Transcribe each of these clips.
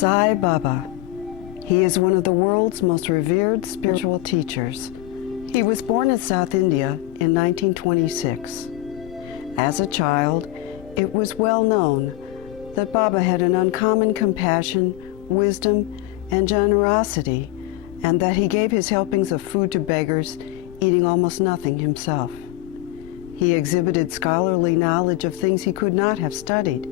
Sai Baba. He is one of the world's most revered spiritual teachers. He was born in South India in 1926. As a child, it was well known that Baba had an uncommon compassion, wisdom, and generosity, and that he gave his helpings of food to beggars, eating almost nothing himself. He exhibited scholarly knowledge of things he could not have studied.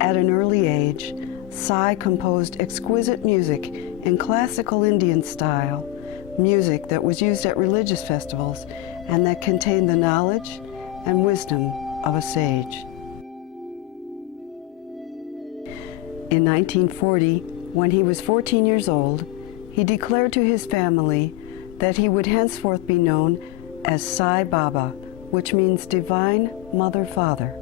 At an early age, Sai composed exquisite music in classical Indian style, music that was used at religious festivals and that contained the knowledge and wisdom of a sage. In 1940, when he was 14 years old, he declared to his family that he would henceforth be known as Sai Baba, which means Divine Mother Father.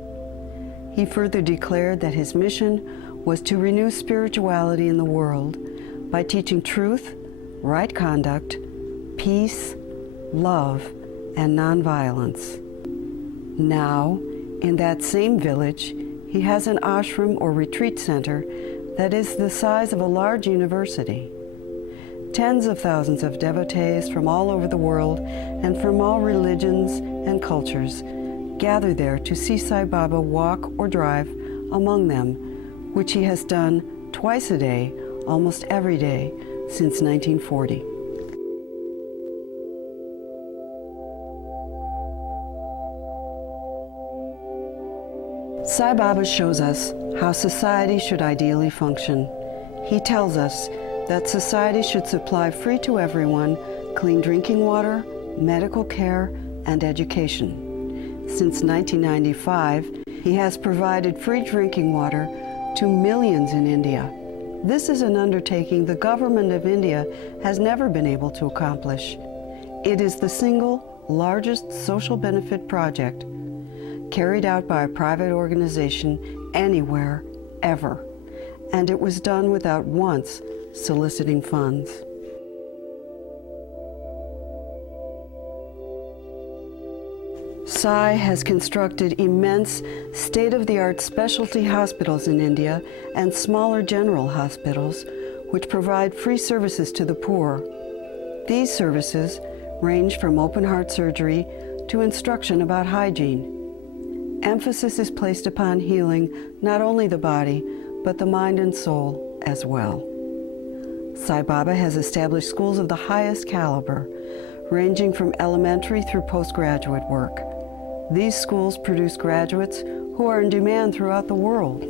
He further declared that his mission was to renew spirituality in the world by teaching truth, right conduct, peace, love, and nonviolence. Now, in that same village, he has an ashram or retreat center that is the size of a large university. Tens of thousands of devotees from all over the world and from all religions and cultures gather there to see Sai Baba walk or drive among them, which he has done twice a day, almost every day, since 1940. Sai Baba shows us how society should ideally function. He tells us that society should supply free to everyone clean drinking water, medical care, and education. Since 1995, he has provided free drinking water to millions in India. This is an undertaking the government of India has never been able to accomplish. It is the single largest social benefit project carried out by a private organization anywhere, ever, and it was done without once soliciting funds. Sai has constructed immense state-of-the-art specialty hospitals in India and smaller general hospitals, which provide free services to the poor. These services range from open-heart surgery to instruction about hygiene. Emphasis is placed upon healing not only the body, but the mind and soul as well. Sai Baba has established schools of the highest caliber, ranging from elementary through postgraduate work. These schools produce graduates who are in demand throughout the world.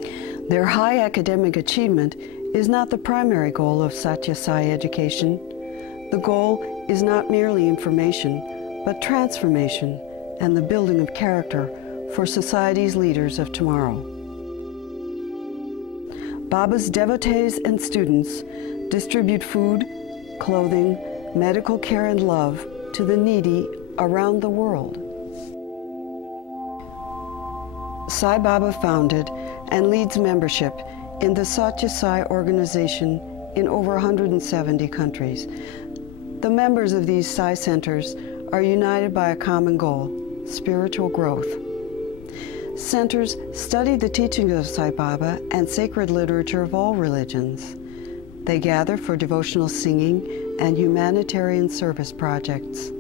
Their high academic achievement is not the primary goal of Sathya Sai education. The goal is not merely information, but transformation and the building of character for society's leaders of tomorrow. Baba's devotees and students distribute food, clothing, medical care, and love to the needy around the world. Sai Baba founded and leads membership in the Sathya Sai organization in over 170 countries. The members of these Sai centers are united by a common goal: spiritual growth. Centers study the teachings of Sai Baba and sacred literature of all religions. They gather for devotional singing and humanitarian service projects.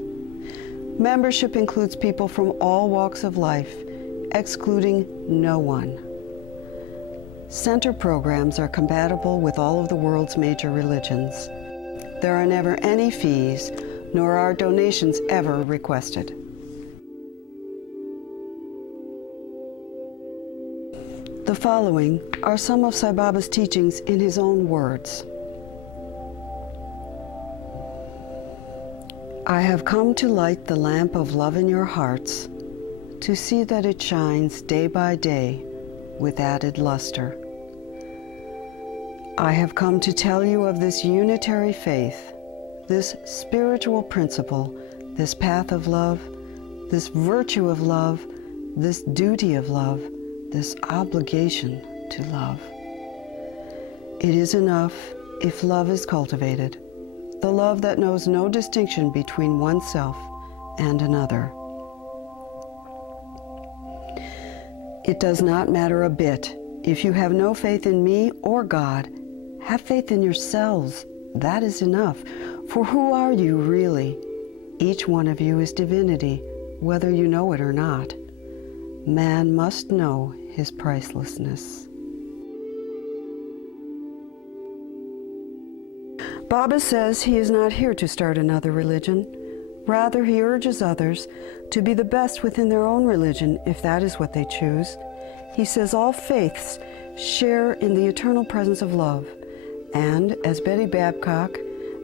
Membership includes people from all walks of life, excluding no one. Center programs are compatible with all of the world's major religions. There are never any fees, nor are donations ever requested. The following are some of Sai Baba's teachings in his own words. I have come to light the lamp of love in your hearts, to see that it shines day by day with added luster. I have come to tell you of this unitary faith, this spiritual principle, this path of love, this virtue of love, this duty of love, this obligation to love. It is enough if love is cultivated, the love that knows no distinction between oneself and another. It does not matter a bit if you have no faith in me or God, Have faith in yourselves. That is enough. For who are you really? Each one of you is divinity, whether you know it or not. Man must know his pricelessness. Baba says he is not here to start another religion. Rather, he urges others to be the best within their own religion, if that is what they choose. He says all faiths share in the eternal presence of love. And, as Betty Babcock,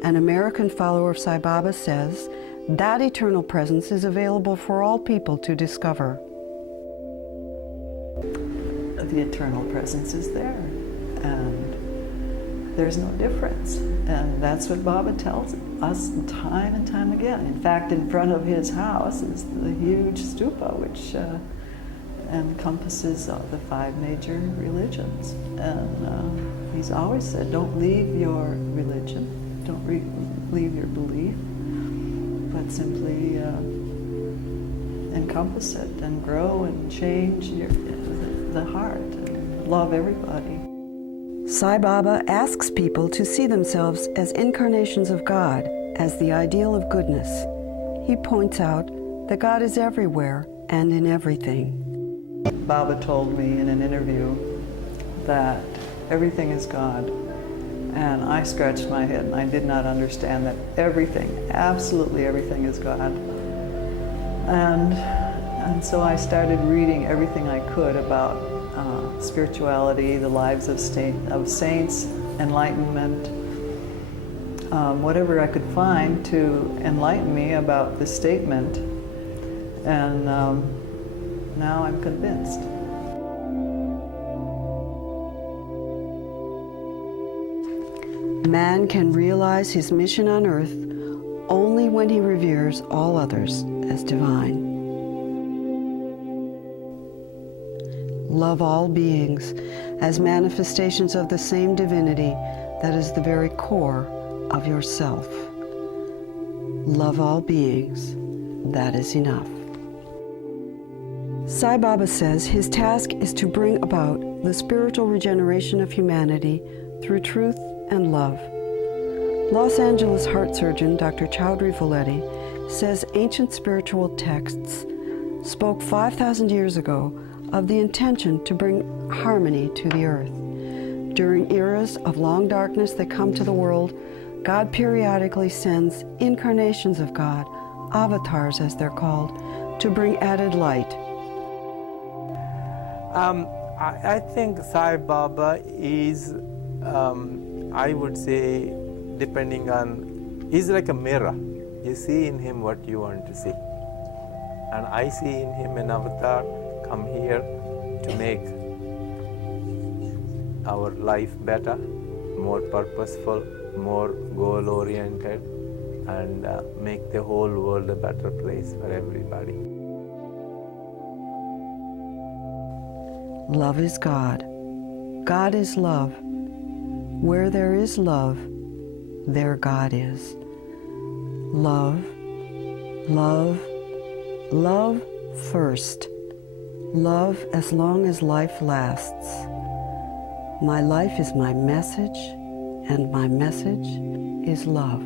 an American follower of Sai Baba, says, that eternal presence is available for all people to discover. The eternal presence is there, and there's no difference. And that's what Baba tells us time and time again. In fact, in front of his house is the huge stupa, which encompasses the 5 major religions. And he's always said, don't leave your religion, don't leave your belief, but simply encompass it and grow and change the heart and love everybody. Sai Baba asks people to see themselves as incarnations of God, as the ideal of goodness. He points out that God is everywhere and in everything. Baba told me in an interview that everything is God, and I scratched my head and I did not understand that everything, absolutely everything is God. And so I started reading everything I could about spirituality, the lives of saints, enlightenment, whatever I could find to enlighten me about this statement. And now I'm convinced. Man can realize his mission on earth only when he reveres all others as divine. Love all beings as manifestations of the same divinity that is the very core of yourself. Love all beings, that is enough. Sai Baba says his task is to bring about the spiritual regeneration of humanity through truth and love. Los Angeles heart surgeon Dr. Chowdhury Voletti says ancient spiritual texts spoke 5,000 years ago of the intention to bring harmony to the earth. During eras of long darkness that come to the world, God periodically sends incarnations of God, avatars as they're called, to bring added light. I think Sai Baba is, I would say, depending on, he's like a mirror. You see in him what you want to see. And I see in him an avatar come here to make our life better, more purposeful, more goal-oriented, and make the whole world a better place for everybody. Love is God. God is love. Where there is love, there God is. Love, love, love first. Love as long as life lasts. My life is my message, and my message is love.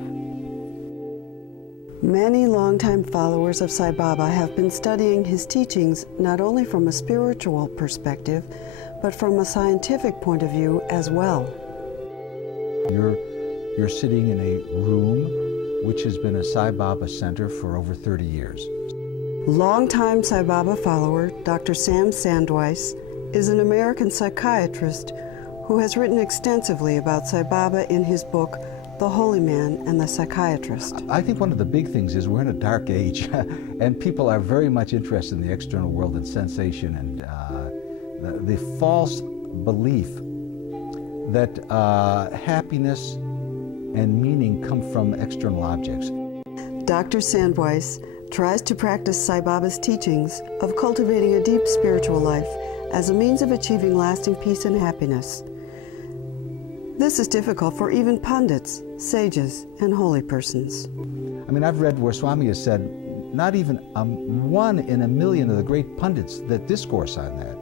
Many longtime followers of Sai Baba have been studying his teachings not only from a spiritual perspective, but from a scientific point of view as well. You're sitting in a room which has been a Sai Baba center for over 30 years. Longtime Sai Baba follower Dr. Sam Sandweiss is an American psychiatrist who has written extensively about Sai Baba in his book, The Holy Man and the Psychiatrist. I think one of the big things is we're in a dark age, and people are very much interested in the external world and sensation and the false belief that happiness and meaning come from external objects. Dr. Sandweiss tries to practice Sai Baba's teachings of cultivating a deep spiritual life as a means of achieving lasting peace and happiness. This is difficult for even pundits, sages, and holy persons. I mean, I've read where Swami has said not even 1 in a million of the great pundits that discourse on that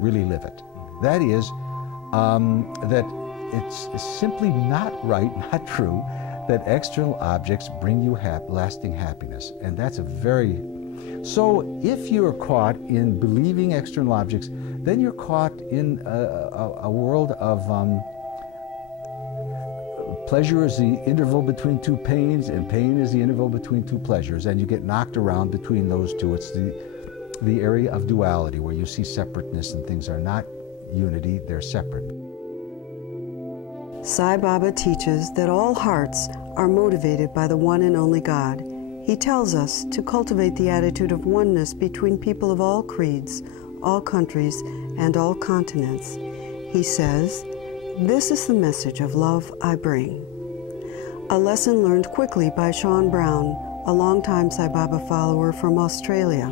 really live it. That is, that it's simply not right, not true, that external objects bring you lasting happiness. And that's a very... So if you're caught in believing external objects, then you're caught in a world of pleasure is the interval between two pains, and pain is the interval between two pleasures, and you get knocked around between those two. It's the area of duality, where you see separateness and things are not unity, they're separate. Sai Baba teaches that all hearts are motivated by the one and only God. He tells us to cultivate the attitude of oneness between people of all creeds, all countries, and all continents. He says, "This is the message of love I bring." A lesson learned quickly by Sean Brown, a longtime Sai Baba follower from Australia.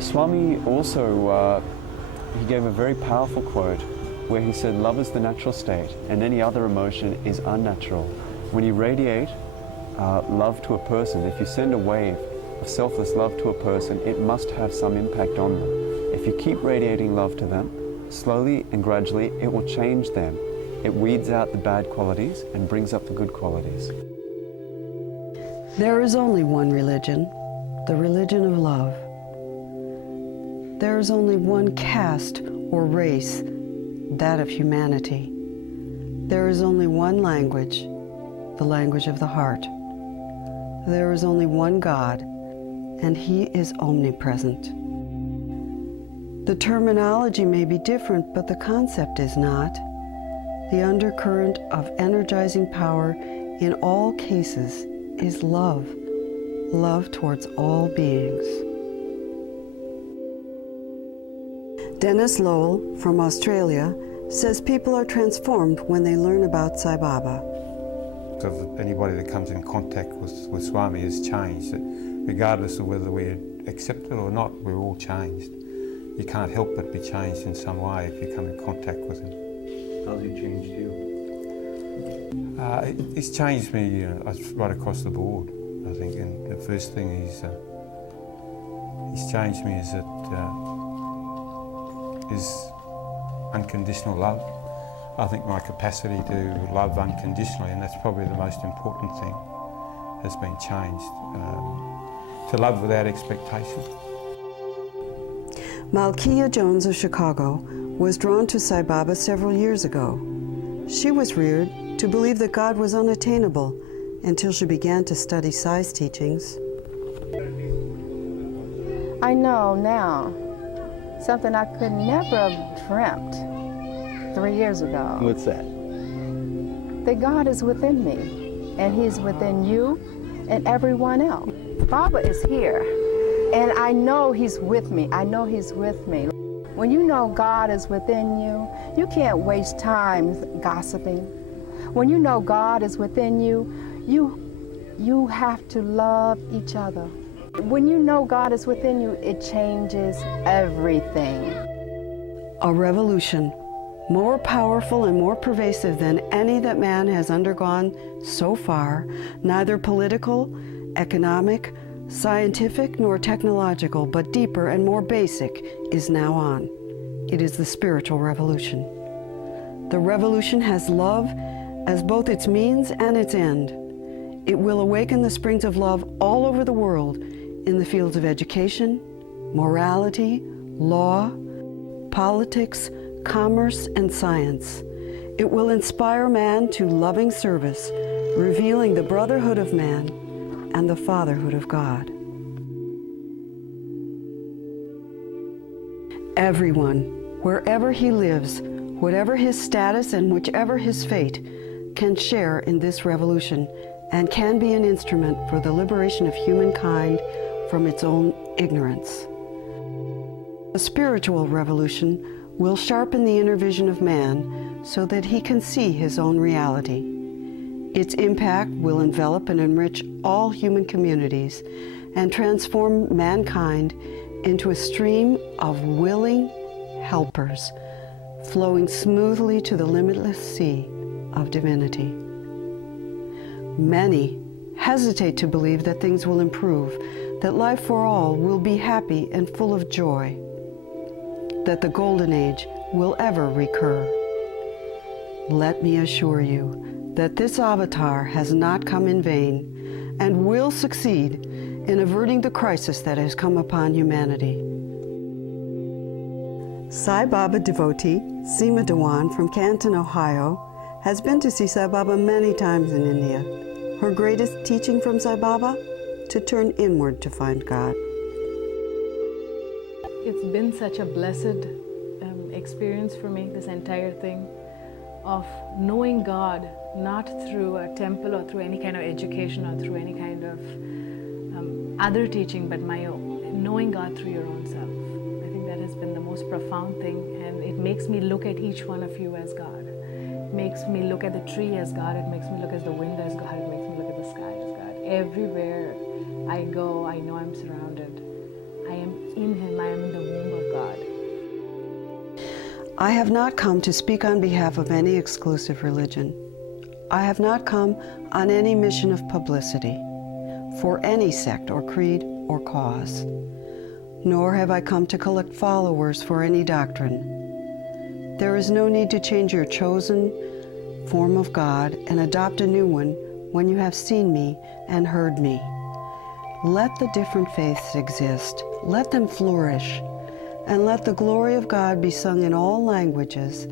Swami also, he gave a very powerful quote where he said, "Love is the natural state and any other emotion is unnatural." When you radiate love to a person, if you send a wave of selfless love to a person, it must have some impact on them. If you keep radiating love to them, slowly and gradually it will change them. It weeds out the bad qualities and brings up the good qualities. There is only one religion, the religion of love. There is only one caste or race, that of humanity. There is only one language, the language of the heart. There is only one God, and He is omnipresent. The terminology may be different, but the concept is not. The undercurrent of energizing power in all cases is love, love towards all beings. Dennis Lowell from Australia says people are transformed when they learn about Sai Baba. Of anybody that comes in contact with Swami is changed. Regardless of whether we accept it or not, we're all changed. You can't help but be changed in some way if you come in contact with him. How's he changed you? It's changed me right across the board, I think. And the first thing he's changed me is unconditional love. I think my capacity to love unconditionally, and that's probably the most important thing, has been changed. To love without expectation. Malkia Jones of Chicago was drawn to Sai Baba several years ago. She was reared to believe that God was unattainable until she began to study Sai's teachings. I know now something I could never have dreamt 3 years ago. What's that? That God is within me, and He's within you and everyone else. Baba is here, and I know He's with me. I know He's with me. When you know God is within you, you can't waste time gossiping. When you know God is within you, you have to love each other. When you know God is within you, it changes everything. A revolution, more powerful and more pervasive than any that man has undergone so far, neither political, economic, scientific, nor technological, but deeper and more basic, is now on. It is the spiritual revolution. The revolution has love as both its means and its end. It will awaken the springs of love all over the world in the fields of education, morality, law, politics, commerce, and science. It will inspire man to loving service, revealing the brotherhood of man and the fatherhood of God. Everyone, wherever he lives, whatever his status and whichever his fate, can share in this revolution and can be an instrument for the liberation of humankind from its own ignorance. A spiritual revolution will sharpen the inner vision of man so that he can see his own reality. Its impact will envelop and enrich all human communities and transform mankind into a stream of willing helpers flowing smoothly to the limitless sea of divinity. Many hesitate to believe that things will improve, that life for all will be happy and full of joy, that the golden age will ever recur. Let me assure you that this avatar has not come in vain and will succeed in averting the crisis that has come upon humanity. Sai Baba devotee Seema Dewan from Canton, Ohio, has been to see Sai Baba many times in India. Her greatest teaching from Sai Baba? To turn inward to find God. It's been such a blessed experience for me, this entire thing of knowing God, not through a temple or through any kind of education or through any kind of other teaching, but my own, knowing God through your own self. I think that has been the most profound thing, and it makes me look at each one of you as God. It makes me look at the tree as God. It makes me look at the wind as God. It makes me look at the sky as God. Everywhere I go, I know I'm surrounded. I am in Him. I am in the womb of God. I have not come to speak on behalf of any exclusive religion. I have not come on any mission of publicity for any sect or creed or cause, nor have I come to collect followers for any doctrine. There is no need to change your chosen form of God and adopt a new one when you have seen me and heard me. Let the different faiths exist, let them flourish, and let the glory of God be sung in all languages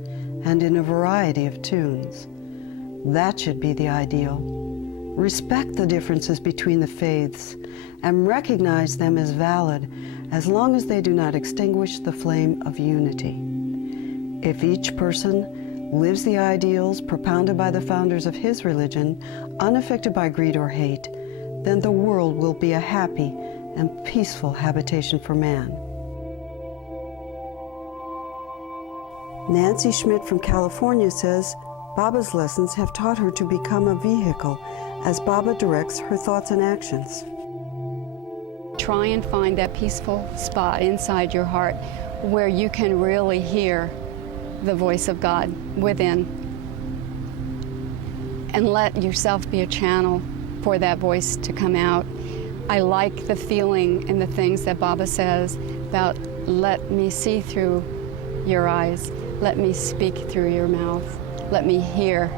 and in a variety of tunes. That should be the ideal. Respect the differences between the faiths and recognize them as valid as long as they do not extinguish the flame of unity. If each person lives the ideals propounded by the founders of his religion, unaffected by greed or hate, then the world will be a happy and peaceful habitation for man. Nancy Schmidt from California says, Baba's lessons have taught her to become a vehicle as Baba directs her thoughts and actions. Try and find that peaceful spot inside your heart where you can really hear the voice of God within. And let yourself be a channel for that voice to come out. I like the feeling and the things that Baba says about let me see through your eyes, let me speak through your mouth, let me hear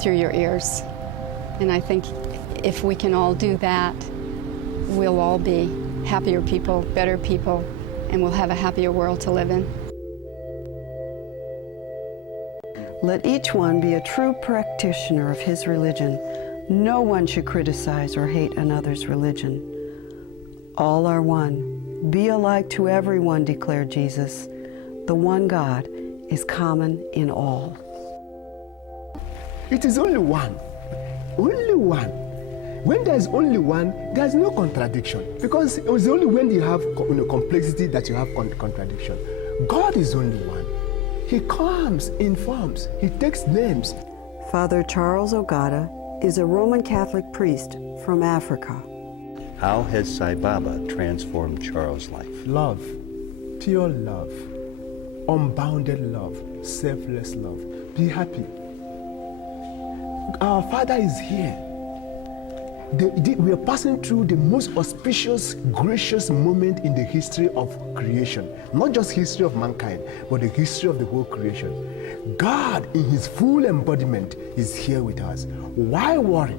through your ears. And I think if we can all do that, we'll all be happier people, better people, and we'll have a happier world to live in. Let each one be a true practitioner of his religion. No one should criticize or hate another's religion. All are one. Be alike to everyone, declared Jesus. The one God is common in all. It is only one. Only one. When there's only one, there's no contradiction. Because it's only when you have complexity that you have contradiction. God is only one. He comes in forms. He takes names. Father Charles Ogata is a Roman Catholic priest from Africa. How has Sai Baba transformed Charles' life? Love, pure love, unbounded love, selfless love. Be happy. Our Father is here. We are passing through the most auspicious, gracious moment in the history of creation. Not just history of mankind, but the history of the whole creation. God, in His full embodiment, is here with us. Why worry?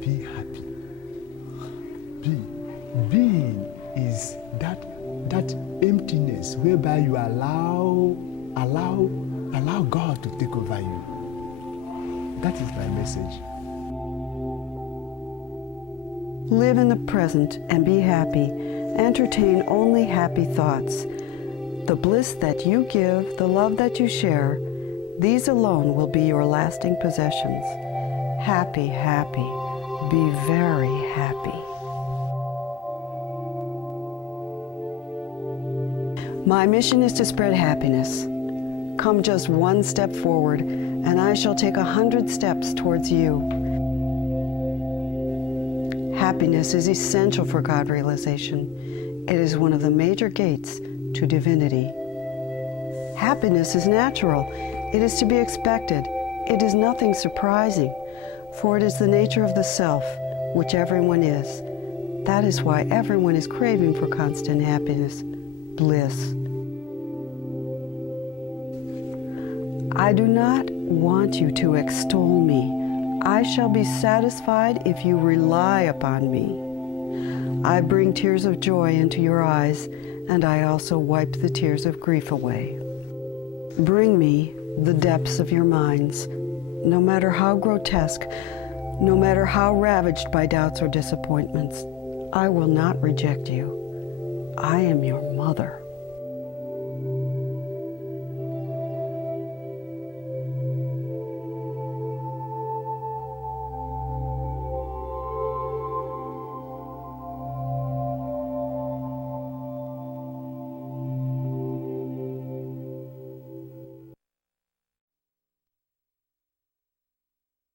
Be happy. Being is that emptiness whereby you allow God to take over you. That is my message. Live in the present and be happy. Entertain only happy thoughts. The bliss that you give, the love that you share, these alone will be your lasting possessions. Happy, happy. Be very happy. My mission is to spread happiness. Come just one step forward, and I shall take 100 steps towards you. Happiness is essential for God realization. It is one of the major gates to divinity. Happiness is natural. It is to be expected. It is nothing surprising, for it is the nature of the self, which everyone is. That is why everyone is craving for constant happiness, bliss. I do not want you to extol me. I shall be satisfied if you rely upon me. I bring tears of joy into your eyes, and I also wipe the tears of grief away. Bring me the depths of your minds, no matter how grotesque, no matter how ravaged by doubts or disappointments. I will not reject you. I am your mother.